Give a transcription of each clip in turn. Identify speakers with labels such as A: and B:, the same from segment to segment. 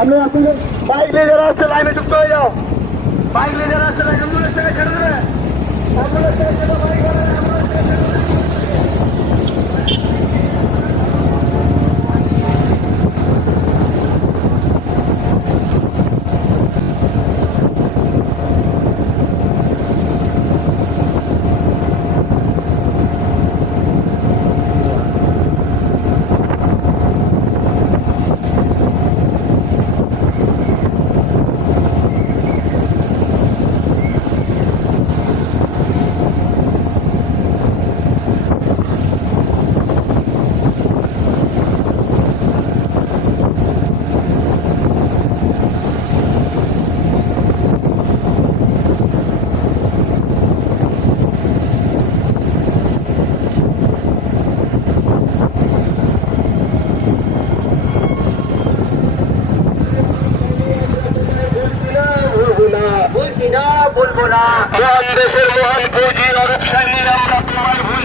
A: আমি আপনাদের বাইক নিয়ে যারা আসছে, লাইনে যুক্ত হয়ে যাও। বাইক নিয়ে যারা আসছে, লাইন, অ্যাম্বুলেন্স থেকে ছেড়ে দেবে। বাইক দেশের মহান কৌজি অরূপ সাইনির আমরা তোমার ভুল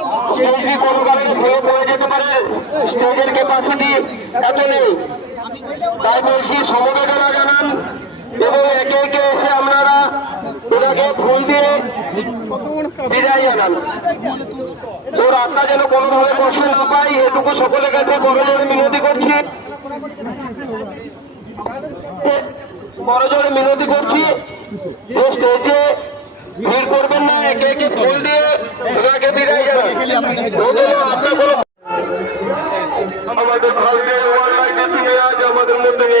A: কেউ যদি কোনো কারণে ভয়ে পড়ে যেতে পারে স্টেজেরকে পাঠাতে এত নেই। তাই বলছি, সমবেদনা জানান এবং একে একে এসে আপনারা ওনাকে ফুল দিয়ে বিদায় জানান। তো রাস্তা যেন কোনোভাবে কষ্ট না পাই এটুকু সকলের কাছে করজোর মিনতি করছি। করজোর মিনতি করছি যে স্টেজে ভুল করবেন না একে একে ফুল দিয়ে ওনাকে বিদায় আমাদের ভারতীয় ওয়ার্ল্ড আমাদের মধ্যে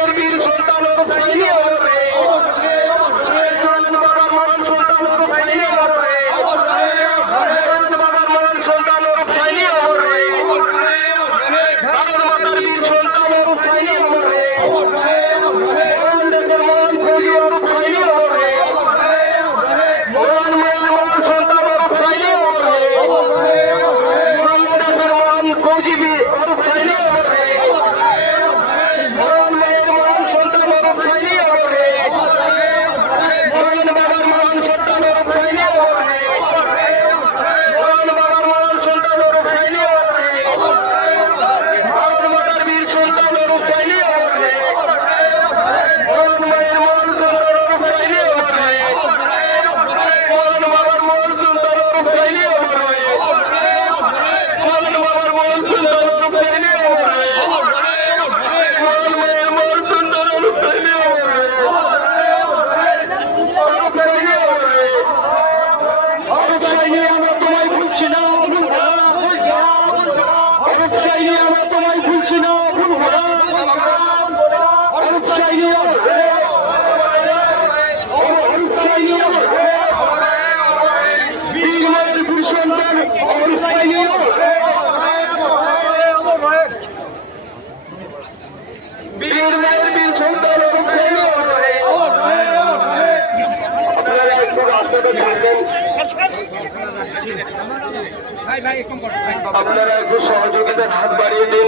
A: আপনারা একটু সহযোগিতার হাত বাড়িয়ে দিন।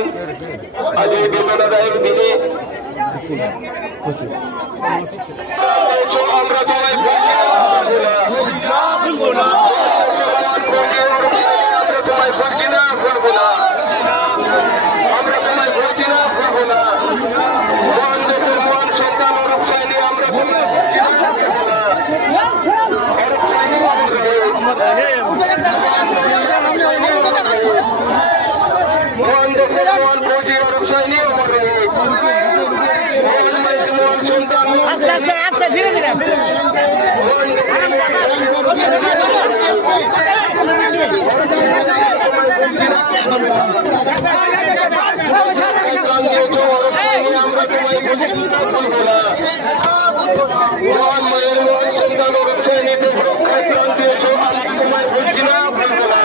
A: আজ এই বেদনাদায়ক দিনে। আমরা সবাই
B: আচ্ছা ধীরে ধীরে
A: আমরা তোমায় বুঝি বলব না মহান মায়ের মহান সন্তান রক্ষায় নিতে রক্ষায় প্রাণ দিয়েছ আজ তোমায় বলছি না বলব না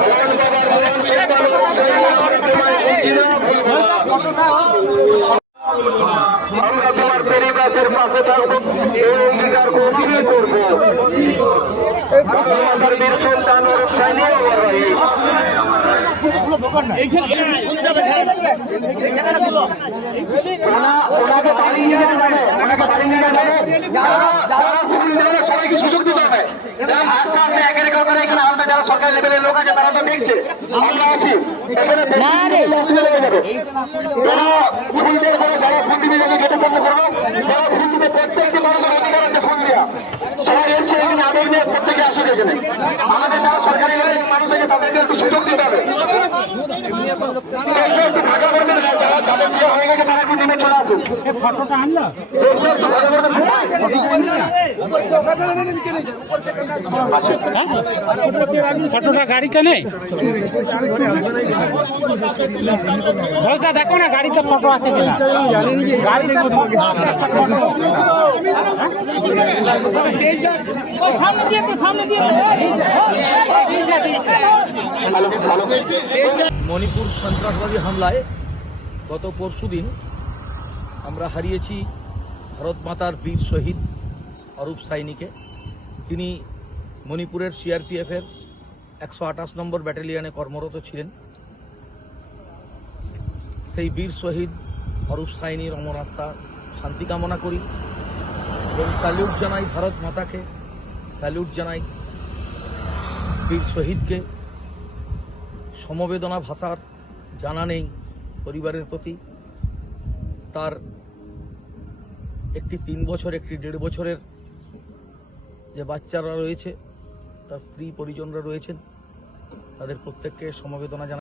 A: মহান বাবার মহান সন্তান রক্ষায় আমরা তোমায় বলছি না বলব না আমরা তোমার পরিবারের এই অঙ্গীকার অভিনয় করব মাতার বীর সন্তান রক্ষায় আমার ওনাকে বাড়ি নিয়ে যেতে ওনাকে বাড়ি নিয়ে যেতে যারা যারা সবাইকে সুযোগ দিতে হবে আস্তে আস্তে একের করে এখানে আমাদের যারা সরকারি লেভেলের লোক আছে তারা তো দেখছে আমরা আছি এখানে যাবে যারা ভুল দেবে যারা ভুল দিবে যাকে গেটে করব যারা মানুষের অধিকার আছে এখানে আমাদের যারা মানুষ আছে তাদেরকে একটু সুযোগ দিতে হবে একটু ভাগা করে দেবে যারা যাদের বিয়ে ফটোটা আনলো
C: ফটোটা গাড়িতে নেই দেখো না গাড়িতে ফটো আছে।
D: মণিপুর সন্ত্রাসবাদী হামলায় গত পরশুদিন আমরা হারিয়েছি ভারত মাতার বীর শহীদ অরূপ সাইনিকে। তিনি মণিপুরের সিআরপিএফের একশো আঠাশ নম্বর ব্যাটালিয়নে কর্মরত ছিলেন। সেই বীর শহীদ অরূপ সাইনির অমরাত্মা শান্তি কামনা করি এবং স্যালিউট জানাই ভারত মাতাকে স্যালিউট জানাই বীর শহীদকে। সমবেদনা ভাষার জানা নেই। পরিবারের প্রতি। তার একটি তিন বছর, একটি দেড় বছরের যে বাচ্চারা রয়েছে, তার স্ত্রী পরিজনরা রয়েছেন, তাদের প্রত্যেককে সমবেদনা জানা